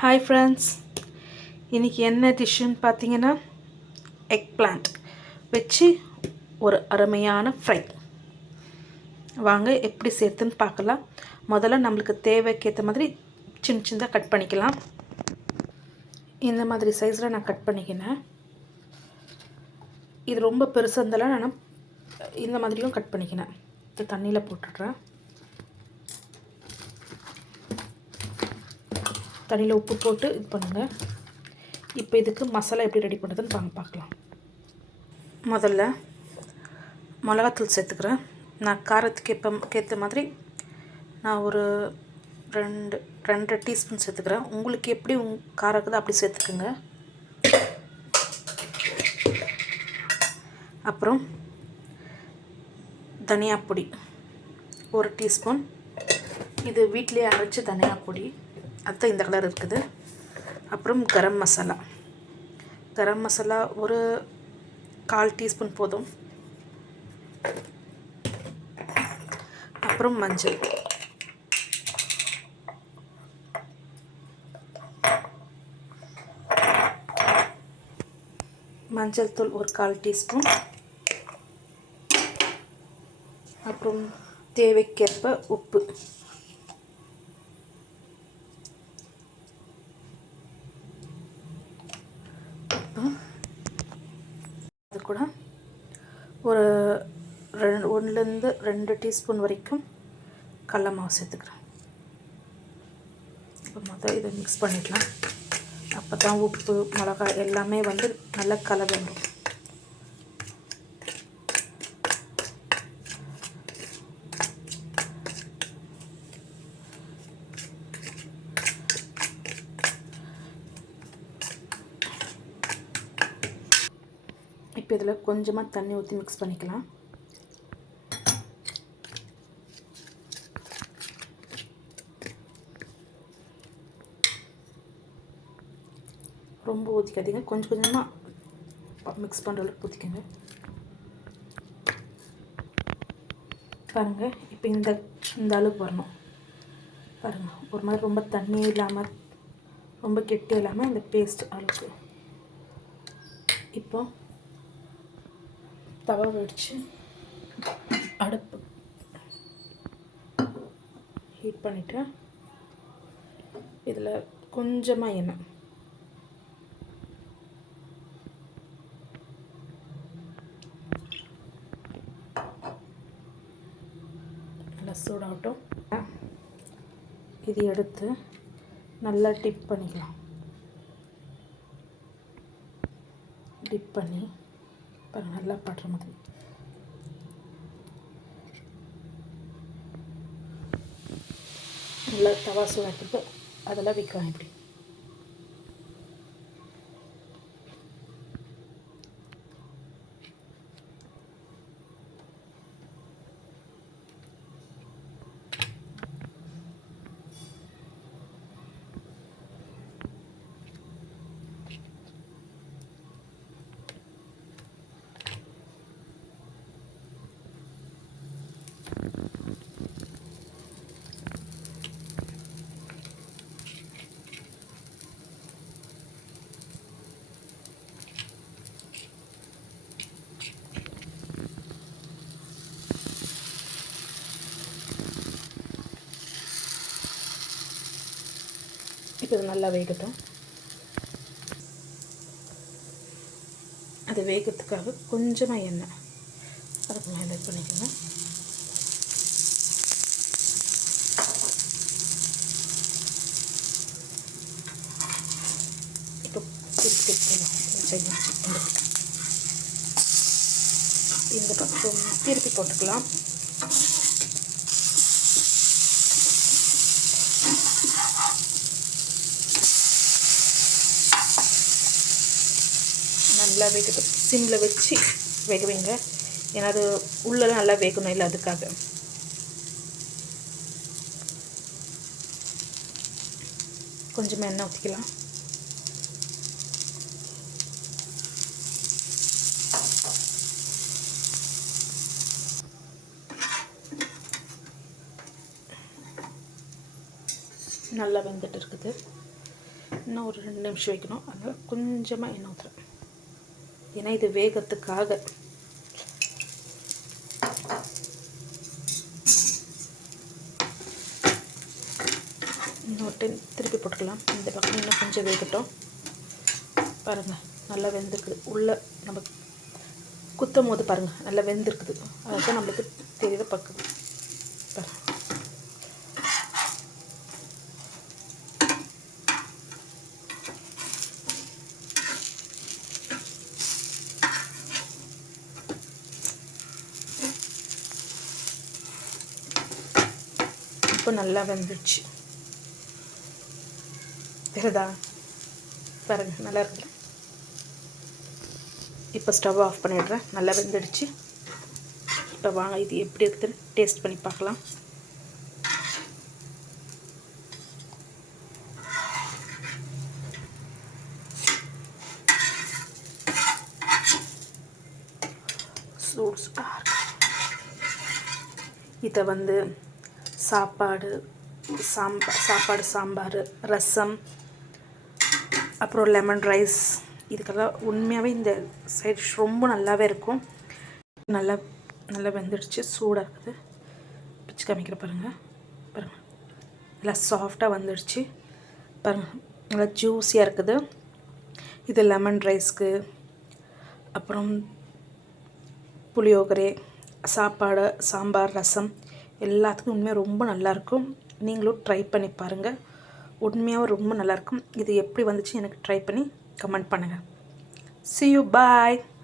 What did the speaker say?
Hi friends, இன்றைக்கி என்ன டிஷ்ஷுன்னு பார்த்தீங்கன்னா எக் பிளான்ட் வச்சு ஒரு அருமையான ஃப்ரை. வாங்க எப்படி சேர்த்துன்னு பார்க்கலாம். முதல்ல நம்மளுக்கு தேவைக்கேற்ற மாதிரி சின்ன சின்னதாக கட் பண்ணிக்கலாம். இந்த மாதிரி சைஸில் நான் கட் பண்ணிக்கினேன். இது ரொம்ப பெருசாக இருந்தாலும் நான் இந்த மாதிரியும் கட் பண்ணிக்கினேன். இது தண்ணியில் போட்டுடுறேன். தண்ணியில் உப்பு போட்டு இது பண்ணுங்கள். இப்போ இதுக்கு மசாலா எப்படி ரெடி பண்ணுறதுன்னு பார்க்கலாம். முதல்ல மிளகாத்தூள் சேர்த்துக்கிறேன். நான் காரத்துக்கு ஏற்ற மாதிரி நான் ஒரு 2 டீஸ்பூன் சேர்த்துக்கிறேன். உங்களுக்கு எப்படி காரம் இருக்குதோ அப்படி சேர்த்துக்குங்க. அப்புறம் தனியா பொடி 1 டீஸ்பூன். இது வீட்டிலே அரைச்ச தனியா பொடி, அதுதான் இந்த கலர் இருக்குது. அப்புறம் கரம் மசாலா ஒரு 1/4 டீஸ்பூன் போதும். அப்புறம் மஞ்சள் தூள் ஒரு 1/4 டீஸ்பூன். அப்புறம் தேவைக்கேற்ப உப்பு. அது கூட ஒரு 1லேருந்து 2 டீஸ்பூன் வரைக்கும் கடல மாவு சேர்த்துக்கிறேன். இப்போ முதல் இதை மிக்ஸ் பண்ணிக்கலாம். அப்போ தான் உப்பு மிளகாய் எல்லாமே நல்லா கலந்து வரும். இப்போ இதில் கொஞ்சமாக தண்ணி ஊற்றி மிக்ஸ் பண்ணிக்கலாம். ரொம்ப ஊற்றிக்காதீங்க, கொஞ்சம் கொஞ்சமாக மிக்ஸ் பண்ணுற அளவுக்கு ஊற்றிக்கோங்க. பாருங்கள், இப்போ இந்த அளவுக்கு வரணும். பாருங்கள், ஒரு மாதிரி ரொம்ப தண்ணி இல்லாமல் ரொம்ப கெட்டி இல்லாமல் இந்த பேஸ்ட் அளவுக்கு. இப்போ தவா வச்சு அடுப்பு ஹீட் பண்ணிவிட்டு இதில் கொஞ்சமாக எண்ணெய், நல்லா சூடாகட்டும். இது எடுத்து நல்லா டிப் பண்ணிக்கலாம். டிப் பண்ணி பாருங்கள், நல்லா படுற மாதிரி. நல்லா தவா சூடாக்கிட்டு அதெல்லாம் வைக்கலாம். இப்படி இப்போ இது நல்லா வேகட்டும். அது வேகத்துக்காக கொஞ்சமாக எண்ணெய் அதுக்கு மேலே இது பண்ணிக்கோங்க. இப்போ இந்த பக்கம் திருப்பி போட்டுக்கலாம். நல்லா வேகட்டும். சிம்மில் வச்சு வேக வைங்க. ஏன்னா அது உள்ளெல்லாம் நல்லா வேகணும், இல்லை அதுக்காக. கொஞ்சமாக எண்ணெய் ஊற்றிக்கலாம். நல்லா வெந்துட்டு இருக்குது. இன்னும் ஒரு 2 நிமிஷம் வைக்கணும். அதனால் கொஞ்சமாக எண்ணெய் ஊற்றுறேன். ஏன்னா இது வேகத்துக்காக. இன்னொரு டைம் திருப்பி போட்டுக்கலாம். இந்த பக்கம் இன்னும் கொஞ்சம் வேகட்டும். பாருங்கள், நல்லா வெந்திருக்குது. உள்ளே நம்ம குத்தும் போது பாருங்கள் நல்லா வெந்திருக்குது. அதுதான் நம்மளுக்கு தெரியுது பக்குது. பாருங்கள், இப்போ நல்லா வெந்துடுச்சு. தெரியுதா? பாருங்கள், நல்லா இருக்குல்ல. இப்போ ஸ்டவ் ஆஃப் பண்ணிடுறேன். நல்லா வெந்துடுச்சு. இப்போ வாங்க இது எப்படி இருக்குதுன்னு டேஸ்ட் பண்ணி பார்க்கலாம். சூடாக இதை வந்து சாப்பாடு, சாம்பார், ரசம், அப்புறம் லெமன் ரைஸ், இதுக்கெல்லாம் உண்மையாகவே இந்த சைட் டிஷ் ரொம்ப நல்லாவே இருக்கும். நல்லா நல்லா வெந்துடுச்சு. சூடாக இருக்குது. பிடிச்சி காமிக்கிற பாருங்கள். பாருங்கள், நல்லா சாஃப்டாக வந்துடுச்சு. பாருங்கள், நல்லா ஜூஸியாக இருக்குது. இது லெமன் ரைஸ்க்கு, அப்புறம் புளியோகரை, சாப்பாடு, சாம்பார், ரசம் எல்லாத்துக்கும் உண்மையாக ரொம்ப நல்லாயிருக்கும். நீங்களும் ட்ரை பண்ணி பாருங்கள். உண்மையாக ரொம்ப நல்லாயிருக்கும். இது எப்படி வந்துச்சு எனக்கு ட்ரை பண்ணி கமெண்ட் பண்ணுங்கள். See you, bye.